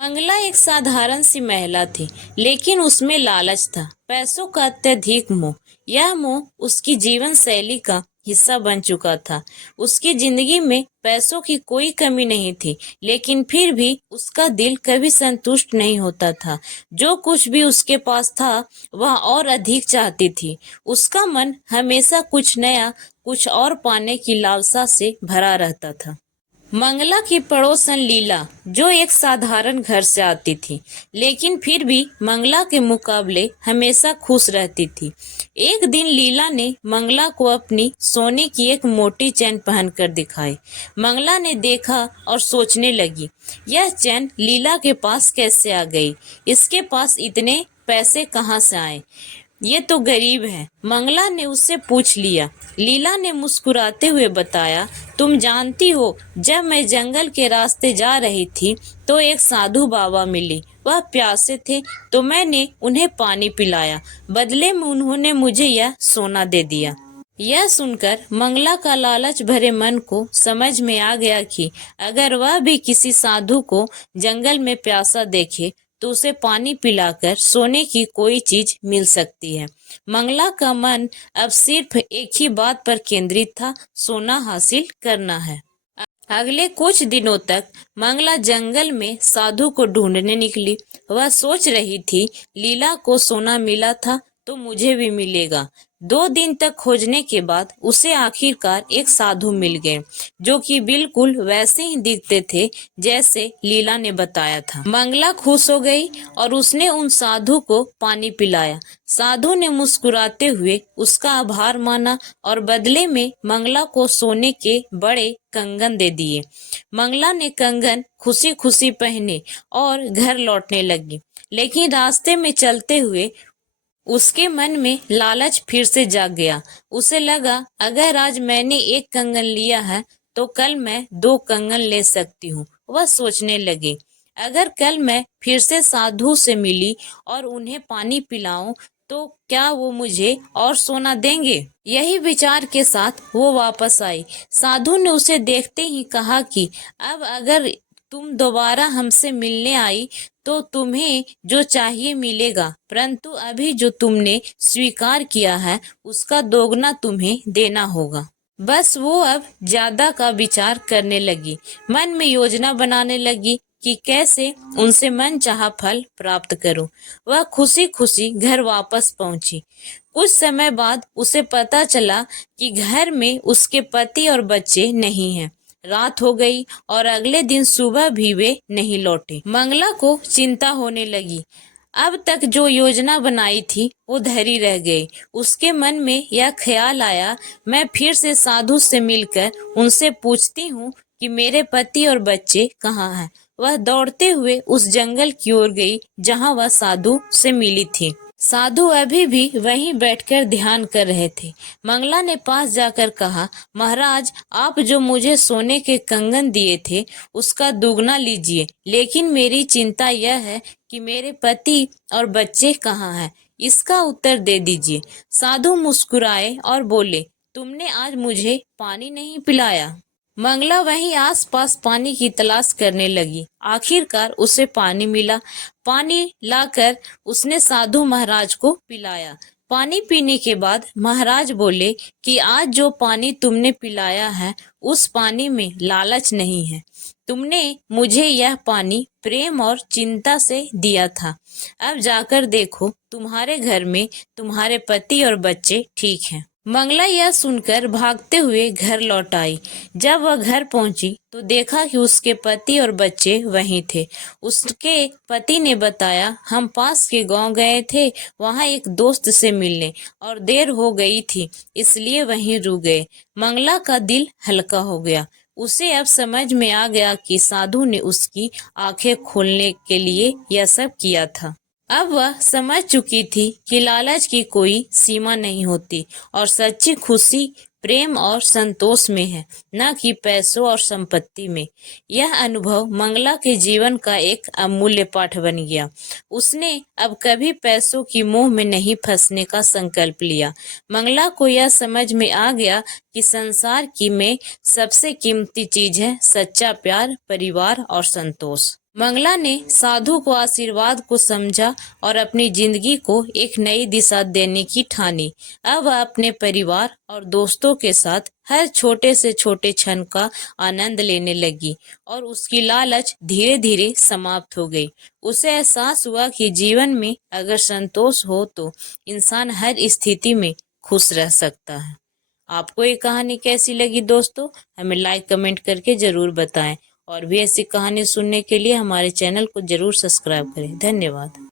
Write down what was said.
मंगला एक साधारण सी महिला थी, लेकिन उसमें लालच था, पैसों का अत्यधिक मोह। यह मोह उसकी जीवन शैली का हिस्सा बन चुका था। उसकी जिंदगी में पैसों की कोई कमी नहीं थी, लेकिन फिर भी उसका दिल कभी संतुष्ट नहीं होता था। जो कुछ भी उसके पास था, वह और अधिक चाहती थी। उसका मन हमेशा कुछ नया, कुछ और पाने की लालसा से भरा रहता था। मंगला की पड़ोसन लीला, जो एक साधारण घर से आती थी, लेकिन फिर भी मंगला के मुकाबले हमेशा खुश रहती थी। एक दिन लीला ने मंगला को अपनी सोने की एक मोटी चैन पहनकर दिखाई। मंगला ने देखा और सोचने लगी, यह चैन लीला के पास कैसे आ गई? इसके पास इतने पैसे कहाँ से आए? ये तो गरीब है। मंगला ने उससे पूछ लिया। लीला ने मुस्कुराते हुए बताया, तुम जानती हो, जब मैं जंगल के रास्ते जा रही थी तो एक साधु बाबा मिले। वह प्यासे थे तो मैंने उन्हें पानी पिलाया। बदले में उन्होंने मुझे यह सोना दे दिया। यह सुनकर मंगला का लालच भरे मन को समझ में आ गया कि अगर वह भी किसी साधु को जंगल में प्यासा देखे तो उसे पानी पिलाकर सोने की कोई चीज मिल सकती है। मंगला का मन अब सिर्फ एक ही बात पर केंद्रित था, सोना हासिल करना है। अगले कुछ दिनों तक मंगला जंगल में साधु को ढूंढने निकली। वह सोच रही थी, लीला को सोना मिला था तो मुझे भी मिलेगा। 2 दिन तक खोजने के बाद उसे आखिरकार एक साधु मिल गए, जो कि बिल्कुल वैसे ही दिखते थे जैसे लीला ने बताया था। मंगला खुश हो गई और उसने उन साधु को पानी पिलाया। साधु ने मुस्कुराते हुए उसका आभार माना और बदले में मंगला को सोने के बड़े कंगन दे दिए। मंगला ने कंगन खुशी खुशी पहने और घर लौटने लगी, लेकिन रास्ते में चलते हुए उसके मन में लालच फिर से जाग गया। उसे लगा, अगर आज मैंने एक कंगन लिया है तो कल मैं 2 कंगन ले सकती हूँ। वह सोचने लगी, अगर कल मैं फिर से साधु से मिली और उन्हें पानी पिलाऊं तो क्या वो मुझे और सोना देंगे? यही विचार के साथ वो वापस आई। साधु ने उसे देखते ही कहा कि अब अगर तुम दोबारा हमसे मिलने आई तो तुम्हें जो चाहिए मिलेगा, परंतु अभी जो तुमने स्वीकार किया है उसका दोगुना तुम्हें देना होगा। बस वो अब ज्यादा का विचार करने लगी, मन में योजना बनाने लगी कि कैसे उनसे मनचाहा फल प्राप्त करूं। वह खुशी खुशी घर वापस पहुंची। कुछ समय बाद उसे पता चला कि घर में उसके पति और बच्चे नहीं हैं। रात हो गई और अगले दिन सुबह भी वे नहीं लौटे। मंगला को चिंता होने लगी। अब तक जो योजना बनाई थी वो धरी रह गई। उसके मन में यह ख्याल आया, मैं फिर से साधु से मिलकर उनसे पूछती हूँ कि मेरे पति और बच्चे कहाँ हैं। वह दौड़ते हुए उस जंगल की ओर गई जहाँ वह साधु से मिली थी। साधु अभी भी वहीं बैठकर ध्यान कर रहे थे। मंगला ने पास जाकर कहा, महाराज, आप जो मुझे सोने के कंगन दिए थे उसका दुगना लीजिए, लेकिन मेरी चिंता यह है कि मेरे पति और बच्चे कहाँ हैं, इसका उत्तर दे दीजिए। साधु मुस्कुराए और बोले, तुमने आज मुझे पानी नहीं पिलाया। मंगला वहीं आसपास पानी की तलाश करने लगी। आखिरकार उसे पानी मिला। पानी लाकर उसने साधु महाराज को पिलाया। पानी पीने के बाद महाराज बोले कि आज जो पानी तुमने पिलाया है उस पानी में लालच नहीं है। तुमने मुझे यह पानी प्रेम और चिंता से दिया था। अब जाकर देखो, तुम्हारे घर में तुम्हारे पति और बच्चे ठीक हैं। मंगला यह सुनकर भागते हुए घर लौट आई। जब वह घर पहुंची तो देखा कि उसके पति और बच्चे वहीं थे। उसके पति ने बताया, हम पास के गांव गए थे, वहां एक दोस्त से मिलने और देर हो गई थी, इसलिए वहीं रुक गए। मंगला का दिल हल्का हो गया। उसे अब समझ में आ गया कि साधु ने उसकी आंखें खोलने के लिए यह सब किया था। अब वह समझ चुकी थी कि लालच की कोई सीमा नहीं होती और सच्ची खुशी प्रेम और संतोष में है, न कि पैसों और संपत्ति में। यह अनुभव मंगला के जीवन का एक अमूल्य पाठ बन गया। उसने अब कभी पैसों की मोह में नहीं फंसने का संकल्प लिया। मंगला को यह समझ में आ गया कि संसार की में सबसे कीमती चीज है सच्चा प्यार, परिवार और संतोष। मंगला ने साधु को आशीर्वाद को समझा और अपनी जिंदगी को एक नई दिशा देने की ठानी। अब वह अपने परिवार और दोस्तों के साथ हर छोटे से छोटे क्षण का आनंद लेने लगी और उसकी लालच धीरे धीरे समाप्त हो गई। उसे एहसास हुआ कि जीवन में अगर संतोष हो तो इंसान हर स्थिति में खुश रह सकता है। आपको ये कहानी कैसी लगी दोस्तों? हमें लाइक कमेंट करके जरूर बताएं और भी ऐसी कहानी सुनने के लिए हमारे चैनल को जरूर सब्सक्राइब करें। धन्यवाद।